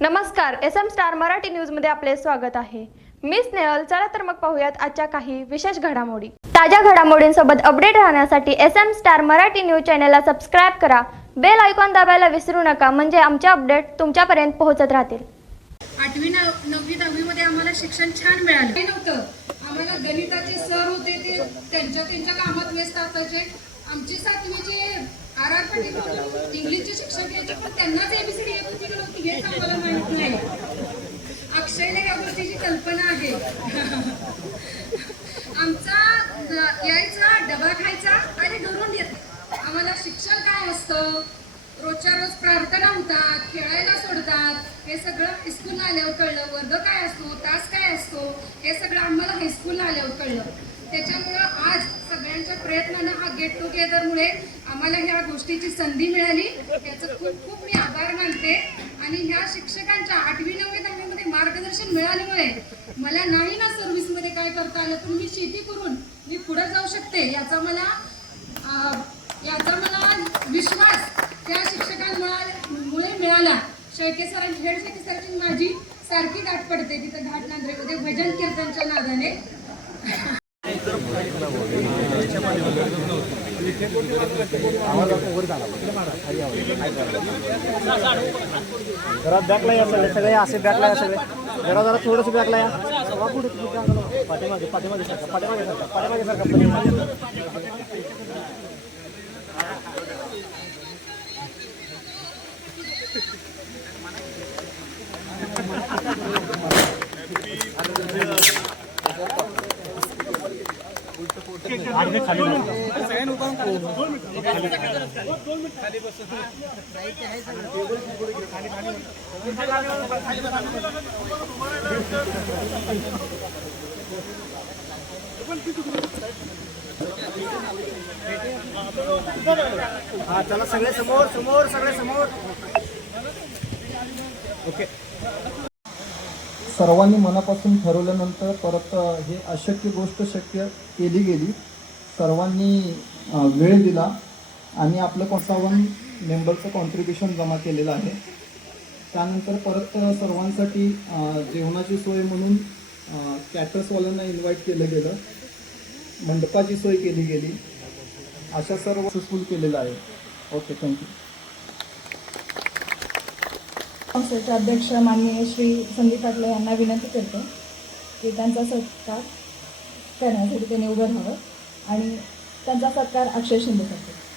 नमस्कार S M star Marathi न्यूजमध्ये आपले स्वागत आहे. मी स्नेहल चला तर मग पाहूयात आजच्या काही विशेष घडामोडी. ताज्या घडामोडींसोबत अपडेट राहण्यासाठी S M star Marathi news चॅनलला सबस्क्राईब करा. बेल आयकॉन दाबायला विसरू नका म्हणजे आमचे अपडेट तुमच्यापर्यंत पोहोचत राहतील. आठवी नव- नववी दहावीमध्ये आम्हाला शिक्षण छान मिळालं. नव्हतं. आम्हाला गणिताचे सर होते ते त्यांच्या त्यांच्या कामात व्यस्त असायचे. आमची सातवीचे आर आर पाटील इंग्लिशचे शिक्षक यायचे पण त्यांनाच एबीसीडी येत होती का नव्हती हेच आम्हाला माहीत नाही. अक्षयला या गोष्टीची कल्पना आहे. आमचा यायचा डबा खायचा आणि घरून येत. आम्हाला शिक्षण काय असतं? रोजच्या रोज प्रार्थना होतात खेळायला सोडतात हे सगळं हायस्कूलला आल्यावर कळलं. वर्ग काय असतो? तास काय असतो? हे सगळं आम्हाला हायस्कूलला आल्यावर कळलं. टुगेदरमुळे आम्हाला ह्या गोष्टीची संधी मिळाली. याचं खूप खूप मी आभार मानते. आणि ह्या शिक्षकांच्या आठवी नववी दहावीमध्ये मार्गदर्शन मिळाल्यामुळे मला नाही ना सर्व्हिसमध्ये काय करता आलं पण मी शेती करून मी पुढे जाऊ शकते याचा मला याचा मला विश्वास त्या शिक्षकांमुळे मिळाला. शेळके सरांची हेड शेळके सरांची माझी सारखी गाठ पडते. तिथं घाट नांद्रेमध्ये भजन कीर्तनच्या नादाने. घरात बॅकला या सगळे सगळे असे बॅकला या सगळे. जरा जरा थोडंसं बॅकला या. वा पुढे तुम्ही काय पाठीमागे पाठीमागे सारखा पाठीमागे सारखा पाठीमागे सारखा पाठीमागे आणि खाली बसा. हा चला सगळे समोर समोर सगळे समोर. ओके. सर्वांनी मनापासून ठरवल्यानंतर परत हे अशक्य गोष्ट शक्य केली गेली. सर्वांनी वेळ दिला आणि आपलं पंचावन्न मेंबरचं कॉन्ट्रीब्युशन जमा केलेलं आहे. त्यानंतर परत सर्वांसाठी जेवणाची सोय म्हणून कॅटर्सवाल्यांना इन्व्हाइट केलं गेलं. मंडपाची सोय केली गेली. अशा सर्व सक्सेसफुल केलेलं आहे. ओके थँक्यू संस्थेचे अध्यक्ष माननीय श्री संदीप पाटले यांना विनंती करते की त्यांचा सत्कार करण्यासाठी त्यांनी उभं राहावं आणि त्यांचा सत्कार अक्षय शिंदे करते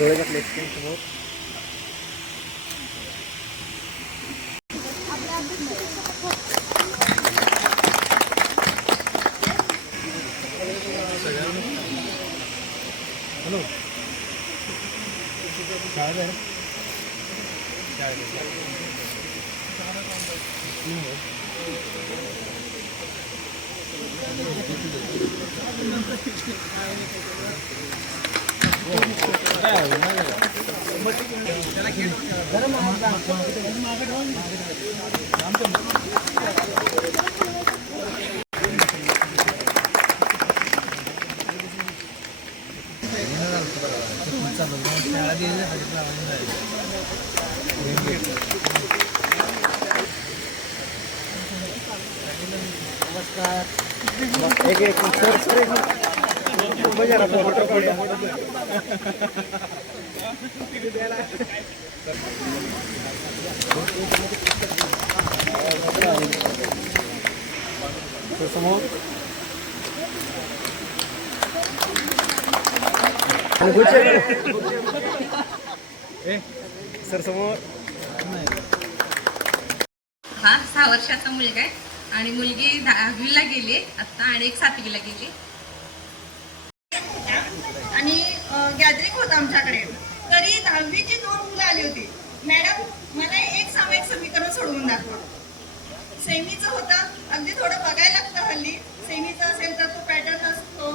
डोळे घातले समोर हॅलो शाळेत आहे एक एक सर सर एक बजा बघा फोटो हा सहा वर्षाचा मुलगा आहे आणि मुलगी दहावीला गेली आता आणि एक सातवीला गेली आणि गॅदरिंग होत आमच्याकडे. सेमीचं होतं. अगदी थोडं बघायला लागतं हल्ली. सेमीचं असेल तर तो पॅटर्न असतो.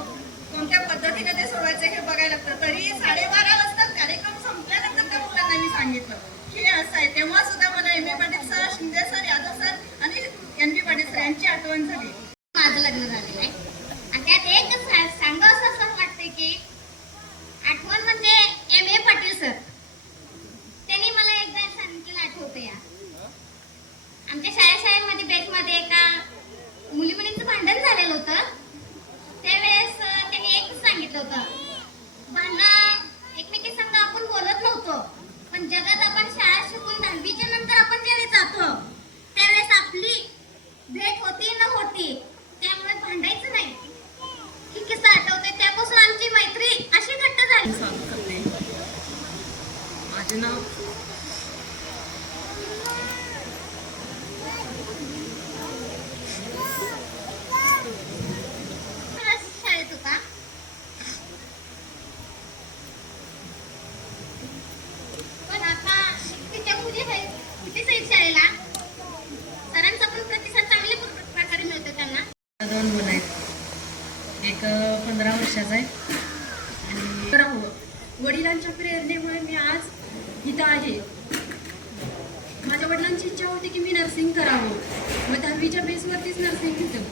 कोणत्या पद्धतीने ते सोडवायचं हे बघायला लागतं. तरी साडेबारा वाजता कार्यक्रम संपल्यानंतर त्या मुलांना मी सांगितलं की हे असं आहे. तेव्हा सुद्धा मला M. A. Patil sir Shinde sir Yadav sir आणि एन. बी पाटील सर यांची आठवण झाली. माझं लग्न झालं आहे आणि त्यात एक सांगावं असं वाटते की आठवण म्हणजे एम ए पाटील सर त्यांनी मला एकदा सांगितलं आठवतं या आमच्या शाळा शाळेमध्ये बेटमध्ये एका मुली मुलींचं भांडण झालेलं होतं त्यावेळेस अं, त्यांनी एकच सांगितलं होतं भांडणं एकमेकी संग आपण बोलत नव्हतो पण जगात आपण शाळा शिकून दहावीच्या नंतर आपण ज्यावेळेस जातो त्यावेळेस आपली भेट होती न होती त्यामुळे भांडायचं नाही ही किस्सा आठवते त्यापासून आमची मैत्री अशी घट्ट झाली स्वागत करते माझे नाव शाळेत होता पण आता तिच्या मुली आहेत तिथेच आहेत शाळेला सरांचा पण प्रतिसाद चांगल्या प्र- प्रकारे मिळतो त्यांना दोन मुलं आहेत एक पंधरा वर्षाचा आहे आणि राहावं वडिलांच्या प्रेरणेमुळे मी आज इथं आहे इच्छा होती की मी नर्सिंग करावं. मग दहावीच्या बेसवरतीच नर्सिंग घेतलं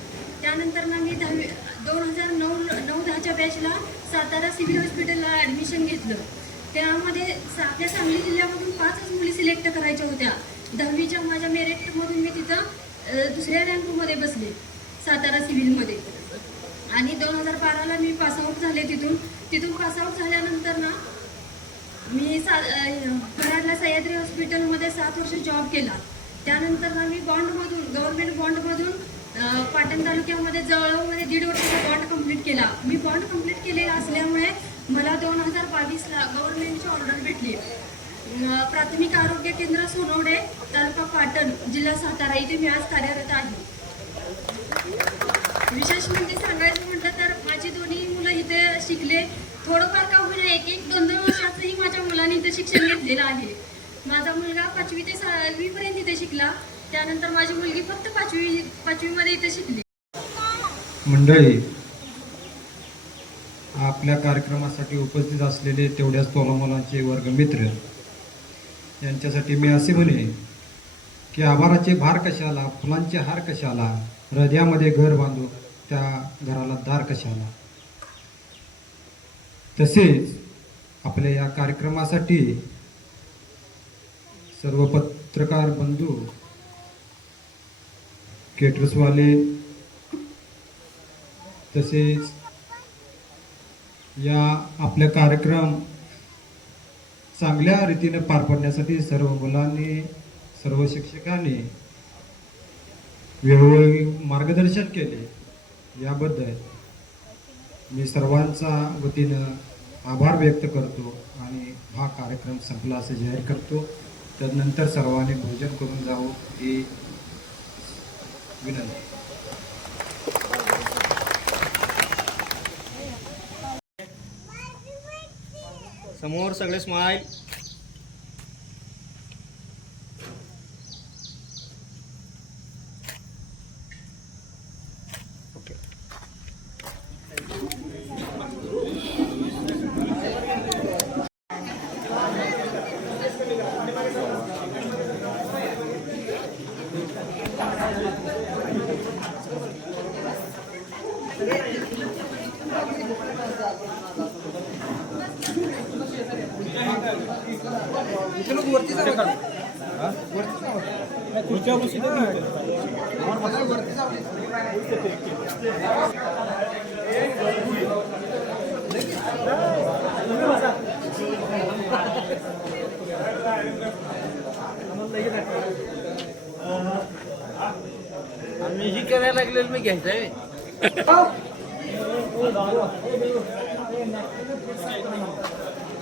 त्यानंतर ना मी दहावी दोन हजार नऊ नऊ दहाच्या बॅचला सातारा सिव्हिल हॉस्पिटलला ॲडमिशन घेतलं. त्यामध्ये सा- आपल्या सांगली जिल्ह्यामधून पाचच मुली सिलेक्ट करायच्या होत्या. दहावीच्या माझ्या मेरिटमधून मी तिथं दुसऱ्या रँकमध्ये बसले सातारा सिव्हिलमध्ये आणि दोन हजार बाराला मी पासआउट झाले तिथून. तिथून पासआउट झाल्यानंतर ना मी सा अ, सह्याद्री हॉस्पिटलमध्ये सात वर्ष जॉब केला. त्यानंतर ना मी बॉन्डमधून गव्हर्नमेंट बॉन्डमधून पाटण तालुक्यामध्ये जवळमध्ये दीड वर्षाचा बॉन्ड कंप्लीट केला. मी बॉन्ड कंप्लीट केलेला असल्यामुळे मला दोन हजार बावीसला गव्हर्नमेंटची ऑर्डर भेटली. प्राथमिक आरोग्य केंद्र सोनवडे तालुका पाटण जिल्हा सातारा. इथे मी आज कार्यरत आहे. विशेष म्हणजे सांगायचं म्हटलं तर माझी दोन्ही मुलं इथे शिकले. थोडंफार का होईल एक एक दोन दोन वर्षाचंही माझ्या मुलांनी इथे शिक्षण घेतलेलं आहे. माझा मुलगा पाचवी ते सहावी पर्यंत इथे शिकला. त्यानंतर माझी मुलगी फक्त पाचवी पाचवीमध्ये इथे शिकली. मंडळी आपल्या कार्यक्रमासाठी उपस्थित असलेले तेवढ्याच तोलामोलांचे वर्गमित्र यांच्यासाठी मी असे म्हणे की आभाराचे भार कशाला फुलांचे हार कशाला हृदयामध्ये घर बांधू त्या घराला दार कशाला? तसेच आपल्या या कार्यक्रमासाठी सर्व पत्रकार बंधू केटर्सवाले तसेच या आपले कार्यक्रम चांगल्या रीतीने पार पाडण्यासाठी सर्व मुलांनी सर्व शिक्षकांनी वेळोवेळी मार्गदर्शन केले. याबद्दल मी सर्वांचा वतीनं आभार व्यक्त करतो आणि हा कार्यक्रम संपला असं जाहीर करतो. तदनंतर सर्वांनी भोजन करून जावं ही विनंती. समोर सगळे स्माईल खुर्च्या आम्ही ही करायला लागलेलं मी घ्यायचंय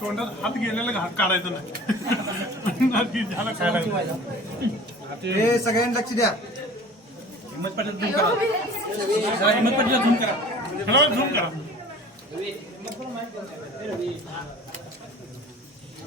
तोंडात हात गेलेला हात काढायचा नाही. झालं खायला हे सगळ्यांनी लक्ष द्या. हिम्मत पाटील झूम करा. जरा हिम्मत पाटील झूम करा. झूम करा.